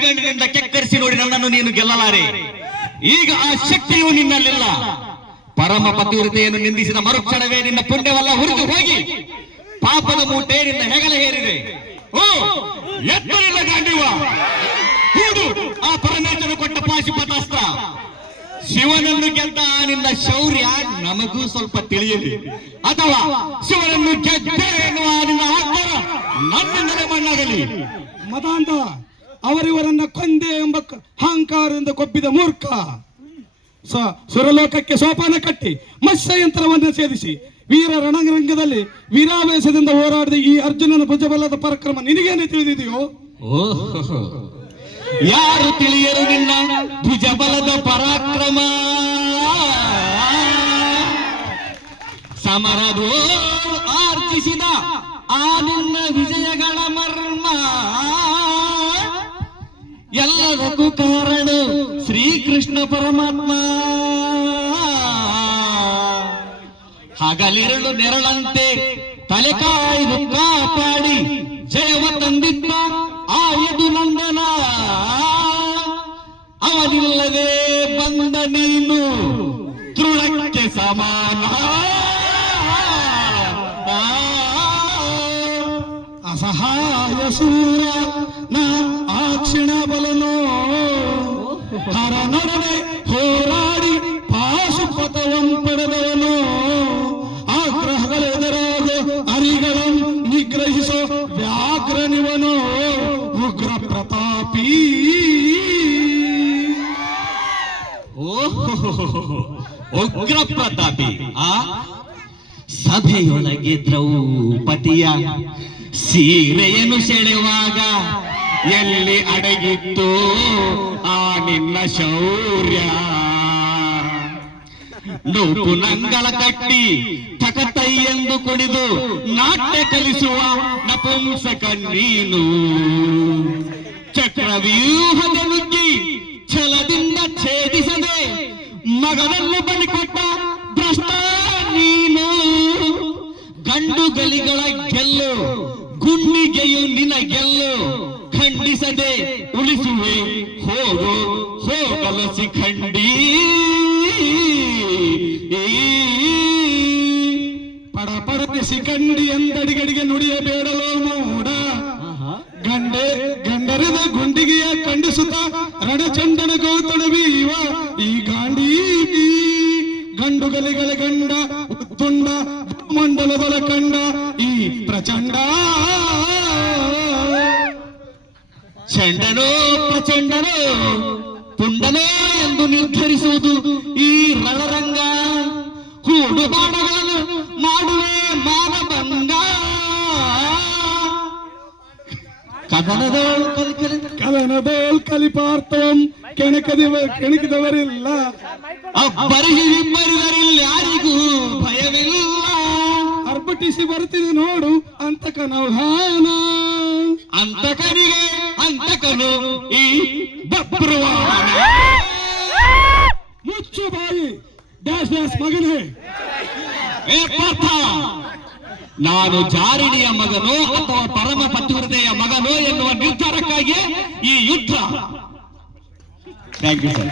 ಕೆಂಗಣ್ಣಿನಿಂದ ಕೆಕ್ಕರಿಸಿ ನೋಡಿ ನನ್ನನ್ನು ನೀನು ಗೆಲ್ಲಲಾರೆ. ಈಗ ಆ ಶಕ್ತಿಯು ನಿನ್ನಲ್ಲಿಲ್ಲ. ಪರಮ ಪತಿವ್ರತೆಯನ್ನು ನಿಂದಿಸಿದ ಮರುಕ್ಷಣವೇ ನಿನ್ನ ಪುಣ್ಯವಲ್ಲ ಹುರಿದು ಹೋಗಿ ಪಾಪದ ಮೂಟೆ ನಿನ್ನ ಹೆಗಲ ಹೇರಿದೆ. ಓ ಎತ್ತರಿಲ್ಲ ಗಾಂಡಿವ, ಕೂಡು ಆ ಪರಮೇಶ್ವರ ಕೊಟ್ಟ ಪಾಶುಪತಾಸ್ತ್ರ. ಶಿವನನ್ನು ಗೆದ್ದ ನಿನ್ನ ಶೌರ್ಯ ನಮಗೂ ಸ್ವಲ್ಪ ತಿಳಿಯಲಿ, ಅಥವಾ ಶಿವನನ್ನು ಗೆದ್ದೆ ಎನ್ನುವ ನಿನ್ನ ಆತ್ಮರ ನನ್ನಿಂದಲೇ ಮಣ್ಣಾಗಲಿ. ಮತಾಂತ ಅವರಿವರನ್ನ ಕೊಂದೆ ಎಂಬ ಅಹಂಕಾರದಿಂದ ಕೊಬ್ಬಿದ ಮೂರ್ಖ. ಸುರಲೋಕಕ್ಕೆ ಸೋಪಾನ ಕಟ್ಟಿ ಮತ್ಸ್ಯಯಂತ್ರವನ್ನು ಸೇರಿಸಿ ವೀರ ರಣರಂಗದಲ್ಲಿ ವೀರಾವೇಶದಿಂದ ಹೋರಾಡಿದ ಈ ಅರ್ಜುನನ ಭುಜಬಲದ ಪರಾಕ್ರಮ ನಿನಗೇನೆ ತಿಳಿದಿದೆಯೋ? ಯಾರು ತಿಳಿಯರು ನಿನ್ನ ಭುಜಬಲದ ಪರಾಕ್ರಮ? ಸಮರದೋ ಆರ್ಜಿಸಿದ ಆ ನಿನ್ನ ವಿಜಯಗಳ ಮರ್ಮ ಎಲ್ಲದಕ್ಕೂ ಕಾರಣ ಶ್ರೀಕೃಷ್ಣ ಪರಮಾತ್ಮ. ಹಗಲಿರಳು ನೆರಳಂತೆ ತಲೆ ಕಾಯ್ದು ಕಾಪಾಡಿ ಜಯವ ತಂದಿದ್ದ ಆ ಯದುನಂದನ. ಅವನಿಲ್ಲದೆ ಬಂದ ನೀನು ತೃಣಕ್ಕೆ ಸಮಾನ. ಅಸಹಾಯ ಸೂರ ನಾ ಆ ಕ್ಷಣ ಬಲನೋ ಹರನೊಡನೆ ಹೋರಾಡಿ ಪಾಶುಪತವಂ ಪಡೆದವನು. ಆಗ್ರಹಗಳೆದರಾದ ಅರಿಗಳಂ ನಿಗ್ರಹಿಸೋ ವ್ಯಾಘ್ರನಿವನು ಉಗ್ರ ಪ್ರತಾಪಿ. ಉಗ್ರ ಪ್ರತಾಪಿ. ಆ ಸಭೆಯೊಳಗೆ ದ್ರೌಪದಿಯ ಸೀರೆಯನ್ನು ಸೆಳೆಯುವಾಗ ಎಲ್ಲಿ ಅಡಗಿತ್ತು ಆ ನಿನ್ನ ಶೌರ್ಯ? ನೂಕು ನಂಗಳ ಕಟ್ಟಿ ತಕತೈ ಎಂದು ಕುಣಿದು ನಾಟ್ಯ ಕಲಿಸುವ ನಪುಂಸಕ ನೀನು. ಚಕ್ರವ್ಯೂಹದ ನುಗ್ಗಿ ಛಲದಿಂದ ಛೇದಿಸದೆ ಮಗನನ್ನು ಬಲಿಕೊಟ್ಟ ಭ್ರಷ್ಟ ನೀನು. ಗಂಡು ಗಲಿಗಳ ಗೆಲ್ಲು ಗುಂಡಿಗೆಯು ನಿನ ಗೆಲ್ಲು ಖಂಡಿಸದೆ ಉಳಿಸುವೆ ಹೋಗು ಹೋಗಲ ಶಿಖಂಡಿ. ಪಡಪಡತೆ ಶಿಖಂಡಿ ಎಂದಡಿಗಡಿಗೆ ನುಡಿಯಬೇಡಲೋ ಮೂಡ. ಗಂಡರಿದ ಗುಂಡಿಗೆಯ ಖಂಡಿಸುತ್ತ ರಣಚಂಡನ ಗೌತಣವೀವ ಈ ಗಾಂಡಿ. ಗಂಡುಗಲಿಗಳ ಗಂಡ ಉತ್ತುಂಡ ಮಂಡಲದೊಳ ಕಂಡ ಈ ಪ್ರಚಂಡ. ಚಂಡನೋ ಪ್ರಚಂಡನೋ ಪುಂಡನೋ ಎಂದು ನಿರ್ಧರಿಸುವುದು ಈ ರಣರಂಗ. ಹೂಡುಬಾಣಗಳನ್ನು ಮಾಡುವೆ ಮಾನಭಂಗ. ಕದನದೋಲ್ ಕಲಿಪಾರ್ಥಂ ಕೆಣಕಿದವರಿಲ್ಲ. ಅಬ್ಬರಿಗಿಬ್ಬರಿದರಿಲ್ಲ ಯಾರಿಗೂ ಭಯವಿಲ್ಲ. ಅರ್ಭಟಿಸಿ ಬರ್ತಿದೆ ನೋಡು ಅಂತಕನೌಹಾನ. ಅಂತಕನಿಗೆ ಅಂತಕನು ಈ ಬಬ್ರುವಾಹನ. ಮುಚ್ಚು ಬಾಯಿ ಡ್ಯಾಶ್ ಡ್ಯಾಶ್ ಮಗನೇ. ಏ ಪಾರ್ಥ, ನಾನು ಜಾರಿಣಿಯ ಮಗನೋ ಅಥವಾ ಪರಮ ಪತಿವ್ರತೆಯ ಮಗನೋ ಎನ್ನುವ ನಿರ್ಧಾರಕ್ಕಾಗಿ ಈ ಯುದ್ಧ. Thank you sir.